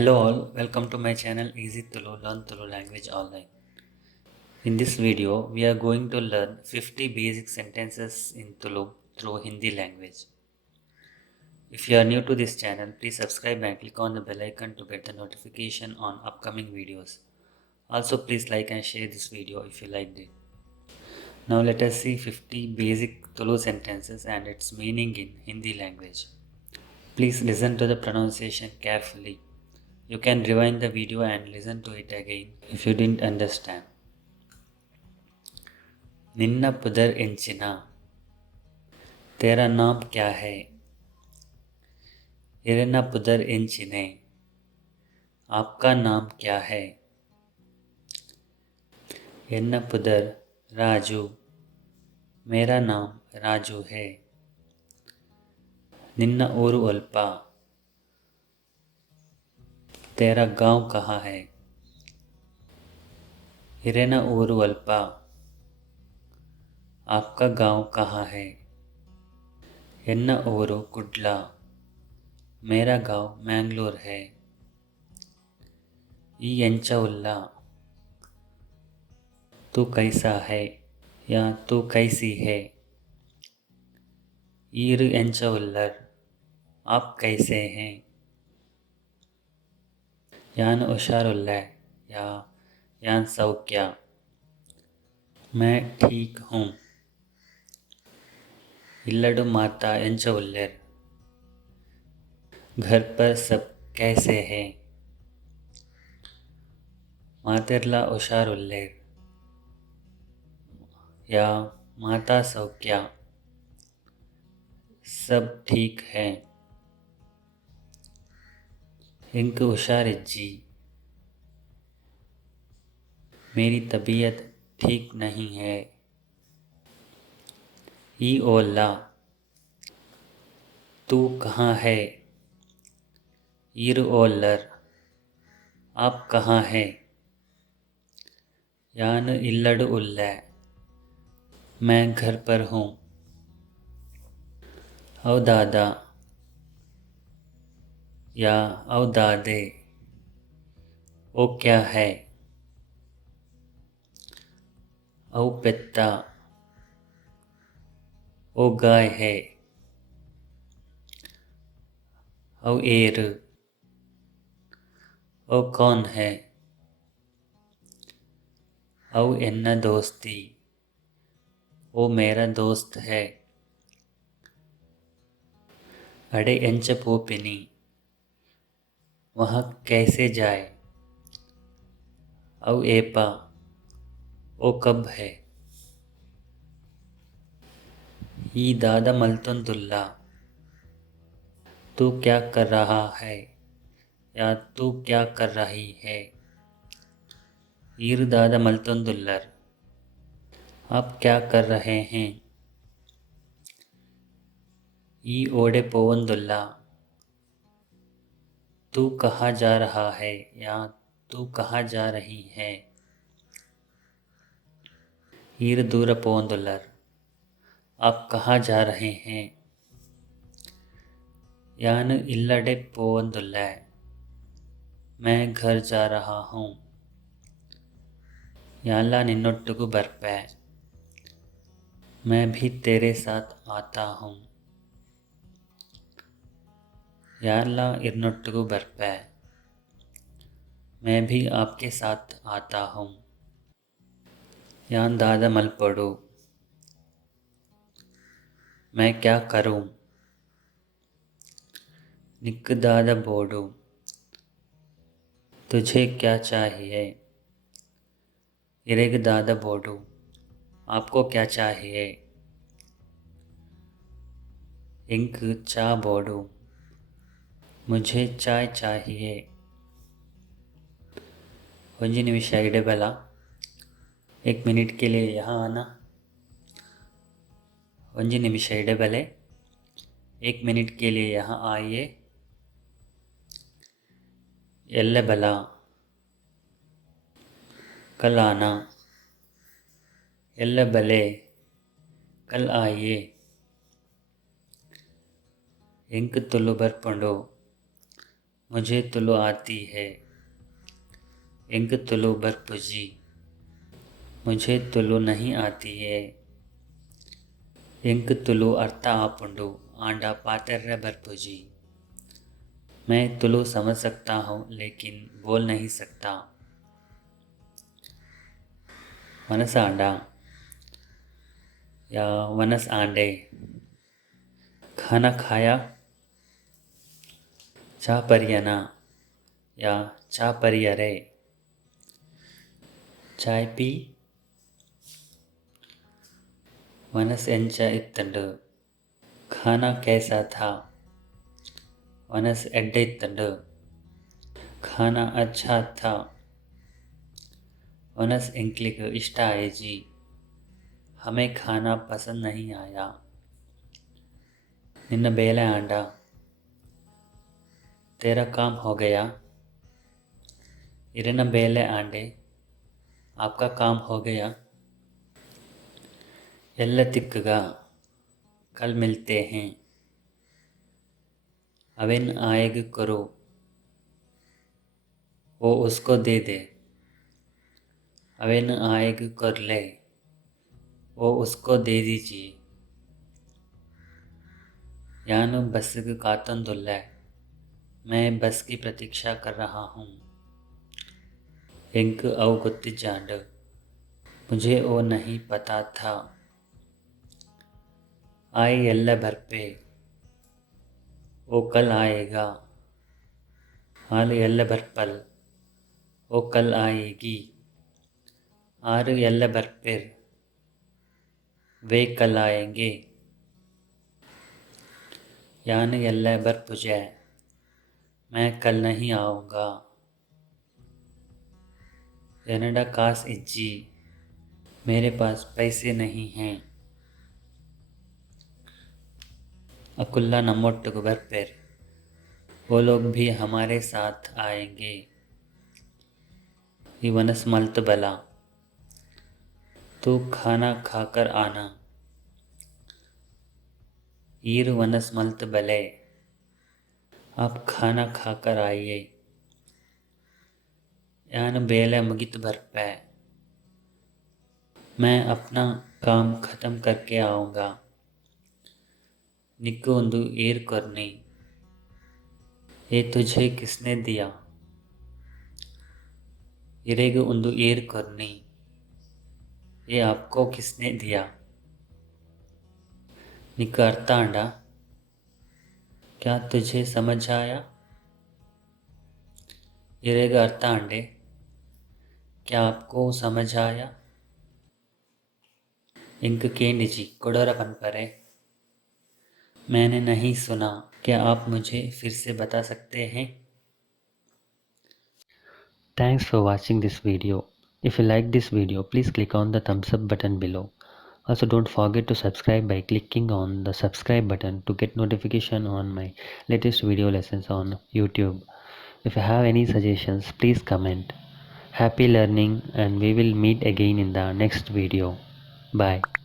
Hello all, welcome to my channel Easy Tulu Learn Tulu Language Online. In this video, we are going to learn 50 basic sentences in Tulu through Hindi language. If you are new to this channel, please subscribe and click on the bell icon to get the notification on upcoming videos. Also, please like and share this video if you liked it. Now let us see 50 basic Tulu sentences and its meaning in Hindi language. Please listen to the pronunciation carefully. You can rewind the video and listen to it again if you didn't understand. निन्ना पुदर इंचिना, तेरा नाम क्या है? इरना पुदर इंचिने, आपका नाम क्या है? एन्न पुदर राजू, मेरा नाम राजू है. निन्ना ऊरू अल्पा, तेरा गांव कहाँ है? हिरेना ऊरू अल्पा, आपका गांव कहाँ है? एन्न ऊरू कुड्ला, मेरा गांव मैंगलोर है. ई एंचा उल्ला, तू कैसा है या तू कैसी है? ईर एंचा उल्लर, आप कैसे हैं? यान उशारुल्ला या यान सौक्या, मैं ठीक हूँ. इल्लडु माता एंचा उल्लर, घर पर सब कैसे हैं? मातेरला उशारुल्लेर या माता सौक्या, सब ठीक है. इंक उशारिज्जी, मेरी तबीयत ठीक नहीं है. ई ओला, तू कहाँ है? ईर ओलर, आप कहाँ हैं? यान इल्लड उल्लै, मैं घर पर हूँ. औ दादा या औ दादे, वो क्या है? औ पित्ता, वो गाय है. औ एर, वो कौन है? औ एन्ना दोस्ती, वो मेरा दोस्त है. अडे एंच पोपिनी, वहाँ कैसे जाए? औ एपा, वो कब है? ई दादा मल्तुंदुल्ला, तू क्या कर रहा है या तू क्या कर रही है? ईर दादा मल्तुंदुल्लर, आप क्या कर रहे हैं? ई ओडे पोवंदुल्ला, तू कहाँ जा रहा है या तू कहाँ जा रही है? ईर दूर पोवंदुल्लर, आप कहाँ जा रहे हैं? यान इल्लडे पोवंदुल्ला, मैं घर जा रहा हूँ. यानला निन्नोट्टुगु बर्पे, मैं भी तेरे साथ आता हूँ. यानला इर्नोट्टुगु बर्पे, मैं भी आपके साथ आता हूँ. यान दादा मलपड़ू, मैं क्या करूँ? निक दादा बोडू, तुझे क्या चाहिए? इरेग दादा बोडू, आपको क्या चाहिए? इंक चा बोडू, मुझे चाय चाहिए. ಒಂಜಿ ನಿಮಿಷ ಇಡಬಲ, 1 मिनट के लिए यहाँ आना. ಒಂಜಿ ನಿಮಿಷ इडबले, 1 मिनट के लिए यहाँ आइए. एल्ले बला, कल आना. एल्ले बले, कल आइए. इंक तुल्लु बर्पंडो, मुझे तुलु आती है। इंक तुलु बर्पुजी। मुझे तुलु नहीं आती है। इंक तुलु अर्ता आपुंडु आंडा पातेर्रे बर्पुजी। मैं तुलु समझ सकता हूँ लेकिन बोल नहीं सकता। वनस आंडा या वनस आंडे। खाना खाया। चा परियना या चा परियरे। चाय पी। वनस एंचा इत्तंडु। खाना कैसा था। वनस एड्डे इत्तंडु। खाना अच्छा था। वनस इंक्लिक इष्टा आए जी। हमें खाना पसंद नहीं आया। निन्न बेले आंडा। तेरा काम हो गया। इरन बेले आंडे। आपका काम हो गया। एल्ल तिक्कगा। कल मिलते हैं। अवेन आएग करो। वो उसको दे दे। अवेन आएग कर ले। वो उसको दे दीजिए। यान बस कातंदुल्ला। मैं बस की प्रतीक्षा कर रहा हूँ। इंक अव गुत्तिजांड। मुझे वो नहीं पता था। आए एल्ल भरपे। वो कल आएगा। हाल एल्ल भरपल। वो कल आएगी। आर एल्ल भरपेर। वे कल आएंगे। यान एल्ल भरपुजै। मैं कल नहीं आऊँगा। एनडा कास इज्जी। मेरे पास पैसे नहीं हैं। अकुल्ला नमोट्टुगु भरपेर। वो लोग भी हमारे साथ आएंगे। ये वनस मल्त बला। तू खाना खाकर आना। ईर वनस मल्त बले। आप खाना खाकर आइए। यान बेले मुगित भरपै। मैं अपना काम खत्म करके आऊँगा। निक्कु उंदु ईर करनी। ये तुझे किसने दिया। इरेगु उंदु ईर करनी। ये आपको किसने दिया। निक्कु अर्तांडा। क्या तुझे समझ आया। इरेगु अर्तांडे। क्या आपको समझ आया। इंक के निजी कोडोरापन परे। मैंने नहीं सुना। क्या आप मुझे फिर से बता सकते हैं। Thanks for watching this video. If you like this video, please click on the thumbs up button below. Also, don't forget to subscribe by clicking on the subscribe button to get notification on my latest video lessons on YouTube. If you have any suggestions, please comment. Happy learning, and we will meet again in the next video. Bye.